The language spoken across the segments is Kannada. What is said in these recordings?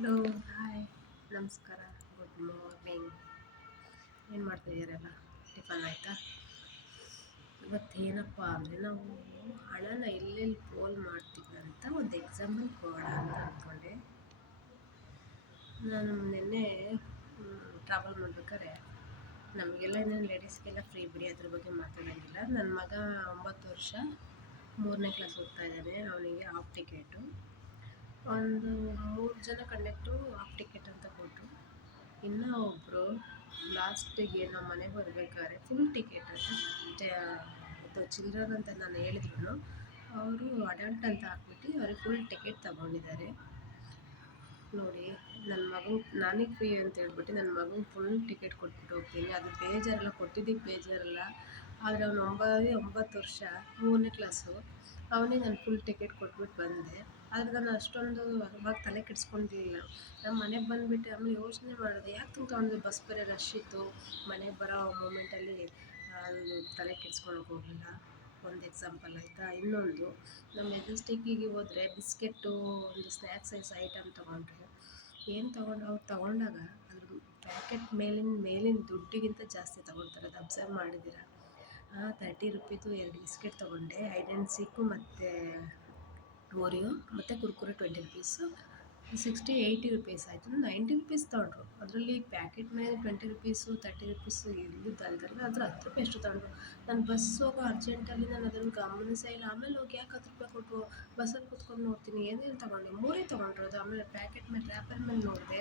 ಹಲೋ, ಹಾಯ್, ನಮಸ್ಕಾರ, ಗುಡ್ ಮಾರ್ನಿಂಗ್. ಏನು ಮಾಡ್ತಾಯಿದ್ದೀರಲ್ಲ? ಟಿಫನ್ ಆಯಿತಾ? ಇವತ್ತೇನಪ್ಪ ಅಂದರೆ ನಾವು ಹಣನ ಎಲ್ಲೆಲ್ಲಿ ಪೋಲ್ ಮಾಡ್ತೀವಿ ಅಂತ ಒಂದು ಎಕ್ಸಾಂಪಲ್ ಕೊಡೋಣ ಅಂತ ಅಂದ್ಕೊಂಡೆ. ನಾನು ನಿನ್ನೆ ಟ್ರಾವೆಲ್ ಮಾಡ್ಬೇಕಾದ್ರೆ ನಮಗೆಲ್ಲ ಇನ್ನೇನು ಲೇಡೀಸ್ಗೆಲ್ಲ ಫ್ರೀ ಬಿಡಿ, ಅದ್ರ ಬಗ್ಗೆ ಮಾತಾಡೋಂಗಿಲ್ಲ. ನನ್ನ ಮಗ 9 ವರ್ಷ 3ನೇ ಕ್ಲಾಸ್ ಓದ್ತಾ ಇದ್ದಾನೆ. ಅವನಿಗೆ ಹಾಫ್ ಟಿಕೆಟು, ಒಂದು 3 ಜನ ಕಂಡಕ್ಟ್ರು ಹಾಫ್ ಟಿಕೆಟ್ ಅಂತ ಕೊಟ್ಟರು. ಇನ್ನೂ ಒಬ್ಬರು ಲಾಸ್ಟಿಗೆ ನಮ್ಮ ಮನೆಗೆ ಬರ್ಬೇಕಾದ್ರೆ ಫುಲ್ ಟಿಕೆಟ್ ಅಂತ ಇದು ಚಿಲ್ಡ್ರನ್ ಅಂತ ನಾನು ಹೇಳಿದ್ರು, ಅವರು ಅಡಲ್ಟ್ ಅಂತ ಹಾಕ್ಬಿಟ್ಟು ಅವ್ರಿಗೆ ಫುಲ್ ಟಿಕೆಟ್ ತಗೊಂಡಿದ್ದಾರೆ. ನೋಡಿ, ನನ್ನ ಮಗನ ನನಗೆ ಫ್ರೀ ಅಂತ ಹೇಳ್ಬಿಟ್ಟು ನನ್ನ ಮಗನಿಗೆ ಫುಲ್ ಟಿಕೆಟ್ ಕೊಟ್ಬಿಟ್ಟು ಹೋಗ್ತೀನಿ. ಅದು ಬೇಜಾರಲ್ಲ, ಕೊಟ್ಟಿದ್ದಕ್ಕೆ ಬೇಜಾರಲ್ಲ. ಆದರೆ ಅವನು 9 ವರ್ಷ 3ನೇ ಕ್ಲಾಸು, ಅವನಿಗೆ ನಾನು ಫುಲ್ ಟಿಕೆಟ್ ಕೊಟ್ಬಿಟ್ಟು ಬಂದೆ. ಆದರೆ ನಾನು ಅಷ್ಟೊಂದು ಅವಾಗ ತಲೆ ಕೆಡಿಸ್ಕೊಂಡಿಲ್ಲ. ನಮ್ಮ ಮನೆಗೆ ಬಂದುಬಿಟ್ಟು ಆಮೇಲೆ ಯೋಚನೆ ಮಾಡಿದೆ, ಯಾಕೆ ತೊಗೊಂಡ್ವಿ, ಬಸ್ ಬೇರೆ ರಶ್ ಇತ್ತು. ಮನೆಗೆ ಬರೋ ಮೂಮೆಂಟಲ್ಲಿ ತಲೆ ಕೆಡಿಸ್ಕೊಳಕ್ಕೆ ಹೋಗಲಿಲ್ಲ. ಒಂದು ಎಕ್ಸಾಂಪಲ್ ಆಯಿತಾ. ಇನ್ನೊಂದು, ನಮ್ಮ ಮೆಜೆಸ್ಟಿಕ್ಕಿಗೆ ಹೋದರೆ ಬಿಸ್ಕೆಟ್ಟು ಒಂದು ಸ್ನ್ಯಾಕ್ಸ್ ಐಟಮ್ ತೊಗೊಂಡ್ರು. ಏನು ಅವ್ರು ತೊಗೊಂಡಾಗ ಅದ್ರ ಪ್ಯಾಕೆಟ್ ಮೇಲಿನ ದುಡ್ಡಿಗಿಂತ ಜಾಸ್ತಿ ತೊಗೊಳ್ತಾರೆ. ಅದು ಅಬ್ಸರ್ವ್ ಮಾಡಿದ್ದೀರಾ? 30 ರೂಪೀದು 2 ಬಿಸ್ಕೆಟ್ ತೊಗೊಂಡೆ, ಹೈಡ್ ಆ್ಯಂಡ್ ಸೀಕು ಮತ್ತು ಓರಿಯೋ ಮತ್ತು ಕುರ್ಕುರೆ 20 ರೂಪೀಸು, 60-80 ರೂಪೀಸ್ ಆಯಿತು. 90 ರೂಪೀಸ್ ತೊಗೊಂಡ್ರು. ಅದರಲ್ಲಿ ಪ್ಯಾಕೆಟ್ ಮೇಲೆ 20 ರೂಪೀಸು 30 ರೂಪೀಸು ಇಲ್ಲಿದ್ದು ಅಲ್ದಲ್ಲ, ಅದ್ರ 10 ರೂಪಾಯಿ ಎಷ್ಟು ತೊಗೊಂಡ್ರು. ನಾನು ಬಸ್ ಹೋಗೋ ಅರ್ಜೆಂಟಲ್ಲಿ ನಾನು ಅದನ್ನು ಗಮನಿಸೇ ಇಲ್ಲ. ಆಮೇಲೆ ಹೋಗಿ ಯಾಕೆ 10 ರೂಪಾಯಿ ಕೊಟ್ಟರು, ಬಸ್ಸಲ್ಲಿ ಕೂತ್ಕೊಂಡು ನೋಡ್ತೀನಿ ಏನೇನು ತೊಗೊಂಡೆ, 3 ತೊಗೊಂಡ್ರು. ಅದು ಆಮೇಲೆ ಪ್ಯಾಕೆಟ್ ಮೇಲೆ ರ್ಯಾಪರ್ ಮೇಲೆ ನೋಡಿದೆ,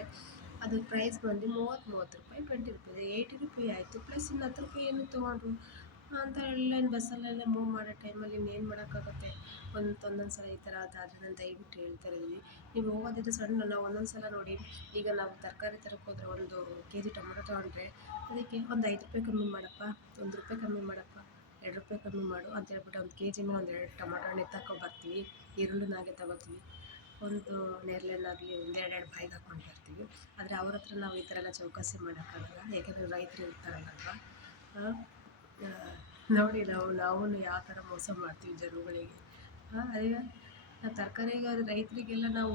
ಅದು ಪ್ರೈಸ್ ಬಂದು 30 ರೂಪಾಯಿ, 20 ರೂಪೀಸ್ 80 ರೂಪಾಯಿ ಆಯಿತು. ಪ್ಲಸ್ ಇನ್ನು 10 ರೂಪಾಯಿ ಏನಕ್ಕೆ ತೊಗೊಂಡ್ರು ಅಂತ ಎಲ್ಲ ಬಸ್ಸಲ್ಲೆಲ್ಲ ಮೂವ್ ಮಾಡೋ ಟೈಮಲ್ಲಿ ಇನ್ನೇನು ಮಾಡೋಕ್ಕಾಗುತ್ತೆ. ಒಂದೊಂದು ಸಲ ಈ ಥರ ಅದಾದರೆ ನಾನು ದಯವಿಟ್ಟು ಹೇಳ್ತಾ ಇದ್ದೀನಿ, ನೀವು ಹೋಗೋದಿದ್ರೆ ಸಣ್ಣ, ನಾವು ಒಂದೊಂದು ಸಲ ನೋಡಿ, ಈಗ ನಾವು ತರಕಾರಿ ತರಕ್ಕೆ ಹೋದರೆ 1 kg ಟೊಮೊಟೊ ತೊಗೊಂಡ್ರೆ ಅದಕ್ಕೆ ಒಂದು 5 ರೂಪಾಯಿ ಕಮ್ಮಿ ಮಾಡಪ್ಪ, 1 ರೂಪಾಯಿ ಕಮ್ಮಿ ಮಾಡಪ್ಪ, 2 ರೂಪಾಯಿ ಕಮ್ಮಿ ಮಾಡು ಅಂತ ಹೇಳ್ಬಿಟ್ಟು 1 kg ಮೇಲೆ 2 ಟೊಮೊಟೊ ಹಣ್ಣು ತಗೊಬರ್ತೀವಿ. ಈರುಳ್ಳಿನಾಗೆ ತಗೋತೀವಿ, ಒಂದು ನೇರಳೆನಾಗಲಿ 2 ಬಾಯಿಗೆ ಹಾಕ್ಕೊಂಡು ಬರ್ತೀವಿ. ಆದರೆ ಅವ್ರ ಹತ್ರ ನಾವು ಈ ಥರ ಎಲ್ಲ ಚೌಕಾಸಿ ಮಾಡೋಕ್ಕಾಗಲ್ಲ, ಯಾಕೆಂದರೆ ರೈತರು ಇರ್ತಾರಲ್ವ. ನೋಡಿ, ನಾವು ಯಾವ ಥರ ಮೋಸ ಮಾಡ್ತೀವಿ ಜನಗಳಿಗೆ. ಅದೇ ನಾವು ತರಕಾರಿಗೆ ರೈತರಿಗೆಲ್ಲ ನಾವು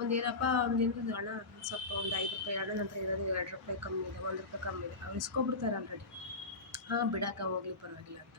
ಒಂದೇನಪ್ಪ ಒಂದೇನು ಹಣ ಸ್ವಲ್ಪ ಒಂದು 5 ರೂಪಾಯಿ ಹಣ ನಂತರ ಇರೋದು 2 ರೂಪಾಯಿ ಕಮ್ಮಿ ಇದೆ, 1 ರೂಪಾಯಿ ಕಮ್ಮಿ ಇದೆ, ಅವ್ರು ಇಸ್ಕೊಬಿಡ್ತಾರೆ ಆಲ್ರೆಡಿ. ಬಿಡಕ್ಕ ಹೋಗಲಿ ಪರವಾಗಿಲ್ಲ ಅಂತ.